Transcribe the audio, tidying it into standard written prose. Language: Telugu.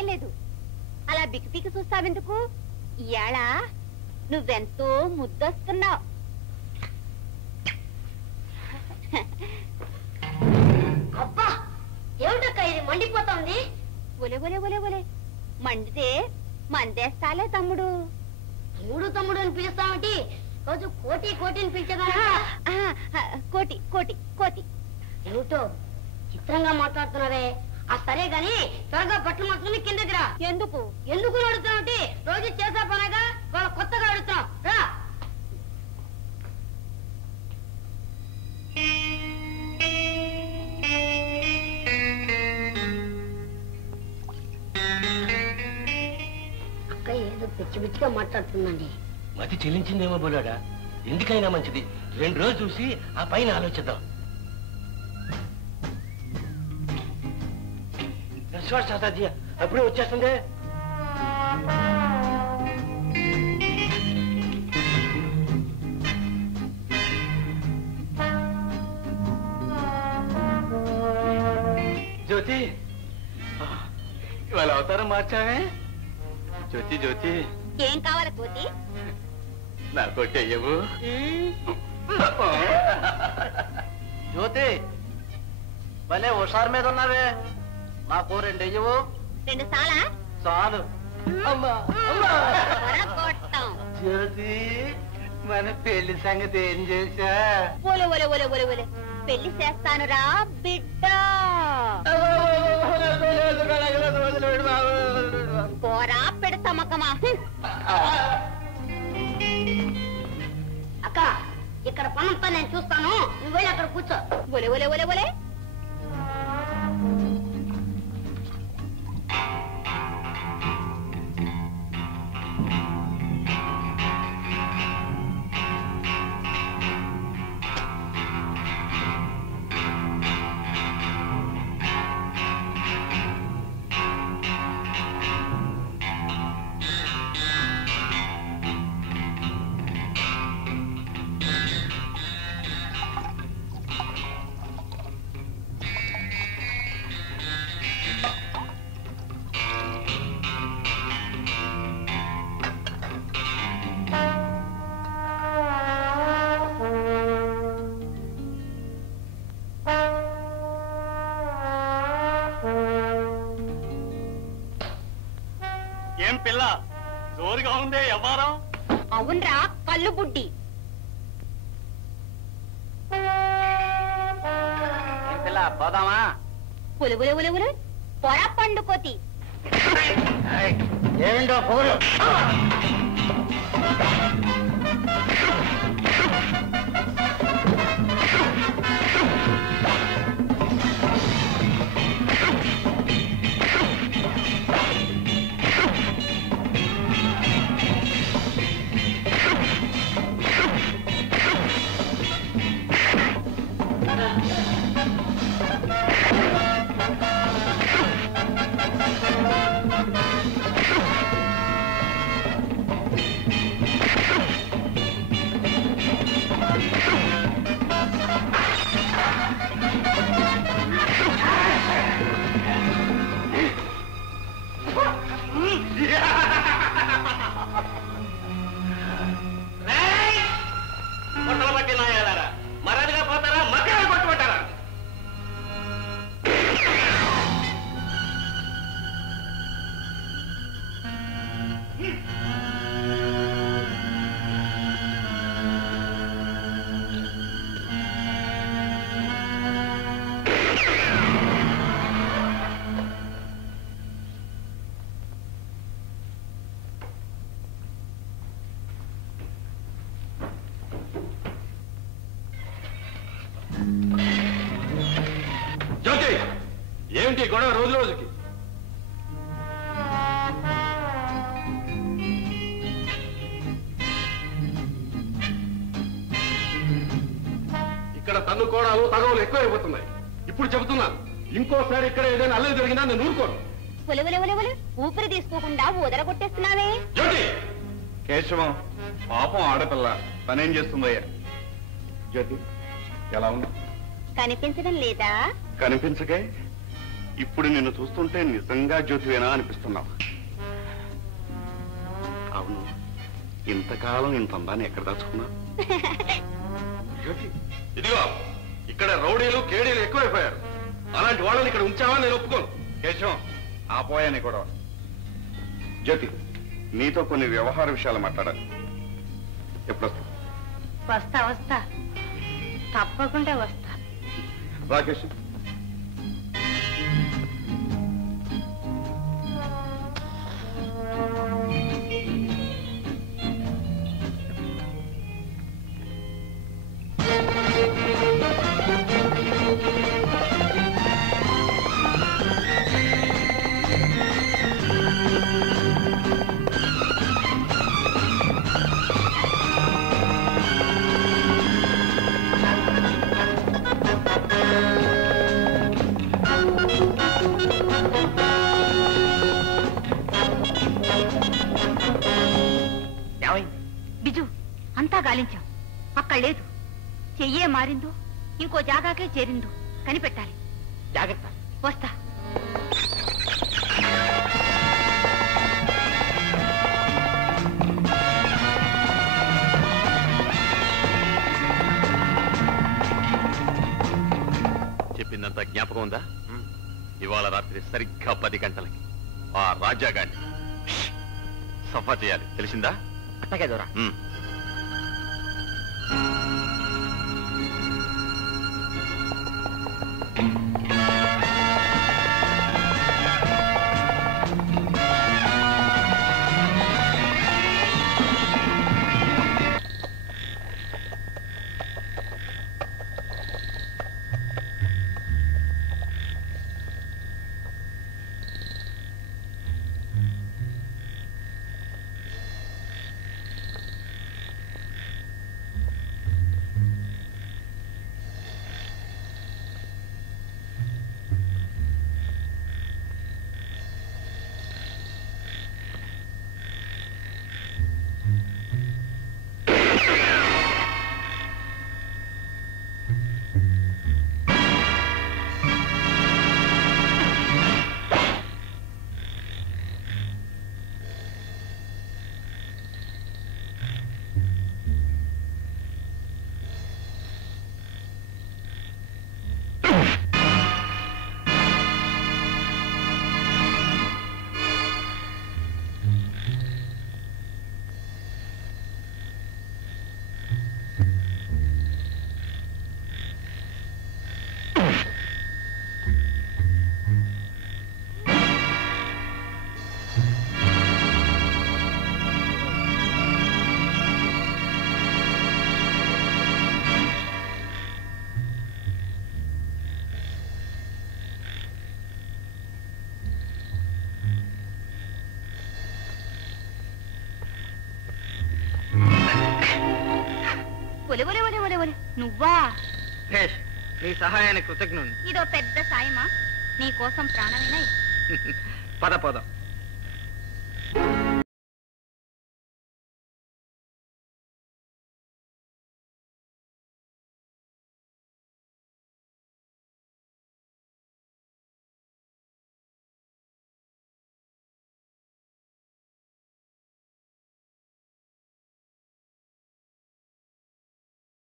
అదేం లేదు. అలా బిక్కి చూస్తావెందుకు? ఇయాళ నువ్వెంతో ముద్దొస్తున్నావు. అబ్బా ఏమిటక్క ఇది మండిపోతుంది? ఒలే ఒలే ఒలే ఒలే మండితే మందేస్తాలే తమ్ముడు. తమ్ముడు అని పిలుస్తామటి రోజు కోటి కోటిని పిలిచేదా? కోటి కోటి కోటి. ఏమిటో చిత్రంగా మాట్లాడుతున్నావే. ఆ సరే గాని త్వరగా బట్టలు మాత్రమే కిందకి రా. ఎందుకు ఎందుకు అడుగుతున్నావు? రోజు చేసే పనగా వాళ్ళ కొత్తగా అడుగుతున్నావు. రా. అక్క ఏదో పిచ్చి పిచ్చిగా మాట్లాడుతుందండి. మతి చెల్లించిందేమో బోలాడా. ఎందుకైనా మంచిది 2 రోజులు చూసి ఆ పైన ఆలోచిద్దాం. శాస్త్రాజీ అప్పుడే వచ్చేస్తుంది. జ్యోతి ఇవాళ అవతారం మార్చావే. జ్యోతి జ్యోతి ఏం కావాలి కోతి? నా కొట్టేయవు. జ్యోతి భలే హుషారు మీద ఉన్నావే. నాకు 2 ఎయ్యవు. 2 సాలా? చాలు. జ్యోతి మన పెళ్లి సంగతి ఏం చేశా? ఒలే ఒలే ఒలే ఒలే ఒలే పెళ్లి చేస్తానురా బిడ్డ. పోరా పెడతామక్కమా. అక్క ఇక్కడ పనంతా నేను చూస్తాను, నువ్వు వెళ్ళి అక్కడ కూర్చో. ఒలే ఒలే ఒలే ఒలే అవునరా కళ్ళు బుడ్డి. పోదామా? ఒలే ఒలే ఒలే ఒలే పొర పండు కోతి. ఏమిటో పోరు. మరాదిగా పోతారా మక్కగా కొట్టుకుంటారా? జ్యోతి ఏమిటి గొడవ రోజు రోజుకి? ఇక్కడ తన్నుకోవడాలు తగవులు ఎక్కువైపోతున్నాయి. ఇప్పుడు చెబుతున్నాను, ఇంకోసారి ఇక్కడ ఏదైనా అల్లరి జరిగినా నేను ఊరుకోను. ఊపిరి తీసుకోకుండా ఊదరగొట్టేస్తున్నావే. జ్యోతి కేశవం పాపం ఆడపిల్ల తనేం చేస్తుందయ్యా? జ్యోతి ఎలా ఉన్నా కనిపించడం లేదా? కనిపించకే ఇప్పుడు నిన్ను చూస్తుంటే నిజంగా జ్యోతివేనా అనిపిస్తున్నావు. అవును, ఇంతకాలం ఇంత అందాన్ని ఎక్కడ దాచుకున్నావు? జ్యోతి, ఇదిగో ఇక్కడ రౌడీలు కేడీలు ఎక్కువైపోయారు. అలాంటి వాళ్ళని ఇక్కడ ఉంచావా? నేను ఒప్పుకోను. కేశవం, ఆపోయాని కూడా. జ్యోతి, నీతో కొన్ని వ్యవహార విషయాలు మాట్లాడాలి. ఎప్పుడు వస్తా? వస్తా తప్పకుండా వస్తా. రాకేష్, బిజు, అంతా గాలించాం, అక్కడ లేదు. చెయ్యే మారిందో ఇంకో జాగాకే చేరిందో కనిపెట్టాలి. జాగ్రత్త. వస్తా. చెప్పిందంతా జ్ఞాపకం ఉందా? ఇవాళ రాత్రి సరిగ్గా 10 గంటలకి ఆ రాజాగాన్ని సఫా చేయాలి, తెలిసిందా? అట్టగే దూరా. నువ్వా? నీ సహాయానికి కృతజ్ఞుని. ఇదో పెద్ద సాయమా? నీ కోసం ప్రాణమైనా. పద పోదాం.